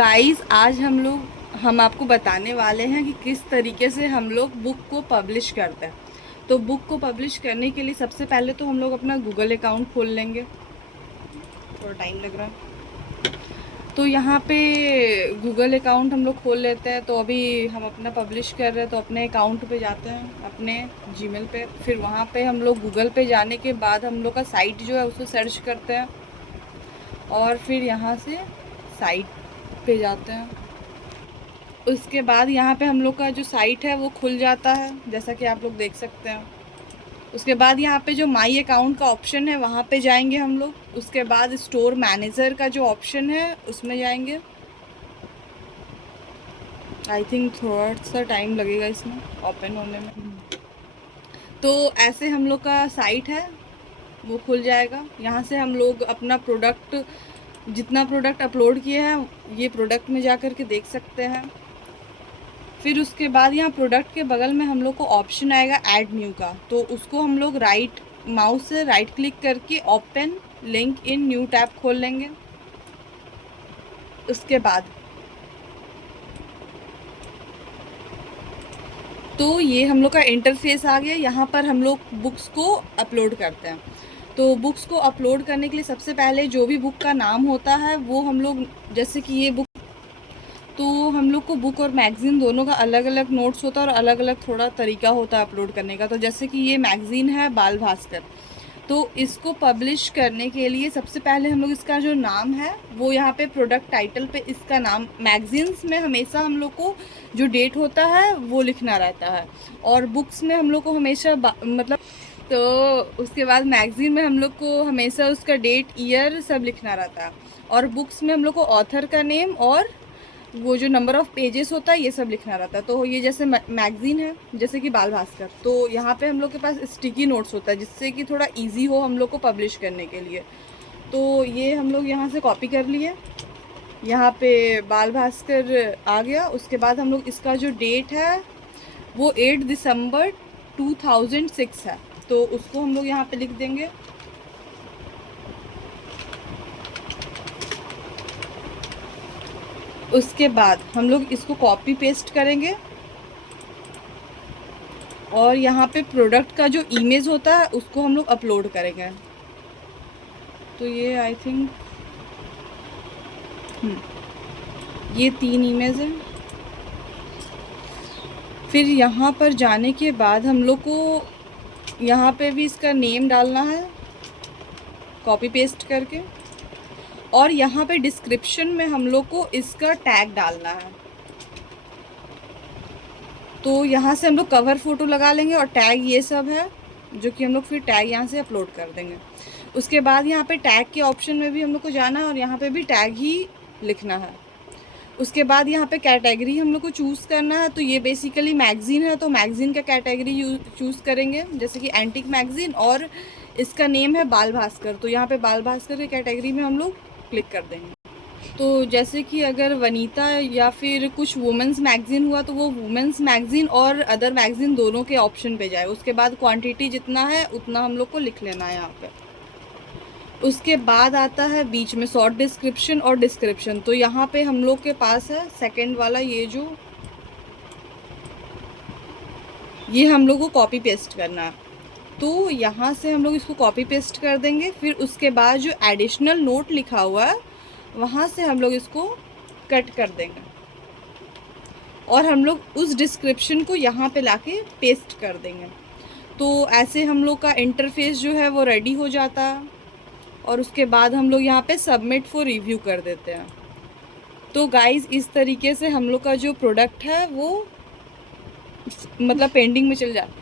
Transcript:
Guys आज हम आपको बताने वाले हैं कि किस तरीके से हम लोग बुक को पब्लिश करते हैं। तो बुक को पब्लिश करने के लिए सबसे पहले तो हम लोग अपना गूगल अकाउंट खोल लेंगे। थोड़ा टाइम लग रहा है। तो यहाँ पे गूगल अकाउंट हम लोग खोल लेते हैं। तो अभी हम अपना पब्लिश कर रहे हैं तो अपने अकाउंट पे जाते हैं, अपने जीमेल पे। फिर वहाँ पे हम लोग गूगल पे जाने के बाद हम लोग का साइट जो है उसको सर्च करते हैं और फिर यहाँ से साइट पे जाते हैं। उसके बाद यहाँ पे हम लोग का जो साइट है वो खुल जाता है, जैसा कि आप लोग देख सकते हैं। उसके बाद यहाँ पे जो माई अकाउंट का ऑप्शन है वहाँ पे जाएंगे हम लोग। उसके बाद स्टोर मैनेजर का जो ऑप्शन है उसमें जाएंगे। आई थिंक थोड़ा सा टाइम लगेगा इसमें ओपन होने में। तो ऐसे हम लोग का साइट है वो खुल जाएगा। यहाँ से हम लोग अपना प्रोडक्ट, जितना प्रोडक्ट अपलोड किए हैं ये प्रोडक्ट में जा कर के देख सकते हैं। फिर उसके बाद यहाँ प्रोडक्ट के बगल में हम लोग को ऑप्शन आएगा ऐड न्यू का, तो उसको हम लोग राइट माउस से राइट क्लिक करके open link in new tab खोल लेंगे। उसके बाद तो ये हम लोग का इंटरफेस आ गया। यहाँ पर हम लोग बुक्स को अपलोड करते हैं। तो बुक्स को अपलोड करने के लिए सबसे पहले जो भी बुक का नाम होता है वो हम लोग, जैसे कि ये बुक, तो हम लोग को बुक और मैगज़ीन दोनों का अलग अलग नोट्स होता है और अलग अलग थोड़ा तरीका होता है अपलोड करने का। तो जैसे कि ये मैगज़ीन है बाल भास्कर, तो इसको पब्लिश करने के लिए सबसे पहले हम लोग इसका जो नाम है वो यहाँ पे प्रोडक्ट टाइटल पे इसका नाम, मैगज़ीन्स में हमेशा हम लोग को जो डेट होता है वो लिखना रहता है और बुक्स में हम लोग को हमेशा मतलब, तो उसके बाद मैगज़ीन में हम लोग को हमेशा उसका डेट, ईयर सब लिखना रहता है और बुक्स में हम लोग को ऑथर का नेम और वो जो नंबर ऑफ़ पेजेस होता है ये सब लिखना रहता है। तो ये जैसे मैगज़ीन है, जैसे कि बाल भास्कर, तो यहाँ पे हम लोग के पास स्टिकी नोट्स होता है जिससे कि थोड़ा इजी हो हम लोग को पब्लिश करने के लिए। तो ये हम लोग यहाँ से कॉपी कर लिए। यहाँ पे बाल भास्कर आ गया। उसके बाद हम लोग इसका जो डेट है वो 8 दिसंबर 2006 है, तो उसको हम लोग यहाँ पे लिख देंगे। उसके बाद हम लोग इसको कॉपी पेस्ट करेंगे और यहाँ पे प्रोडक्ट का जो इमेज होता है उसको हम लोग अपलोड करेंगे। तो ये आई थिंक ये 3 इमेज हैं। फिर यहाँ पर जाने के बाद हम लोग को यहाँ पे भी इसका नेम डालना है कॉपी पेस्ट करके, और यहाँ पे डिस्क्रिप्शन में हम लोग को इसका टैग डालना है। तो यहाँ से हम लोग कवर फ़ोटो लगा लेंगे और टैग ये सब है जो कि हम लोग फिर टैग यहाँ से अपलोड कर देंगे। उसके बाद यहाँ पे टैग के ऑप्शन में भी हम लोग को जाना है और यहाँ पे भी टैग ही लिखना है। उसके बाद यहाँ पे कैटेगरी हम लोग को चूज़ करना है। तो ये बेसिकली मैगज़ीन है तो मैगज़ीन का कैटेगरी चूज़ करेंगे, जैसे कि एंटिक मैगज़ीन, और इसका नेम है बाल भास्कर, तो यहाँ पे बाल भास्कर के कैटेगरी में हम लोग क्लिक कर देंगे। तो जैसे कि अगर वनीता या फिर कुछ वुमेंस मैगज़ीन हुआ तो वो वुमेंस मैगज़ीन और अदर मैगज़ीन दोनों के ऑप्शन पे जाए। उसके बाद क्वांटिटी जितना है उतना हम लोग को लिख लेना है यहाँ पे। उसके बाद आता है बीच में शॉर्ट डिस्क्रिप्शन और डिस्क्रिप्शन। तो यहाँ पे हम लोग के पास है सेकंड वाला, ये हम लोग को कॉपी पेस्ट करना है। तो यहाँ से हम लोग इसको कॉपी पेस्ट कर देंगे। फिर उसके बाद जो एडिशनल नोट लिखा हुआ है वहाँ से हम लोग इसको कट कर देंगे और हम लोग उस डिस्क्रिप्शन को यहाँ पे लाके पेस्ट कर देंगे। तो ऐसे हम लोग का इंटरफेस जो है वो रेडी हो जाता है और उसके बाद हम लोग यहाँ पे सबमिट फॉर रिव्यू कर देते हैं। तो गाइज़ इस तरीके से हम लोग का जो प्रोडक्ट है वो मतलब पेंडिंग में चल जाता है।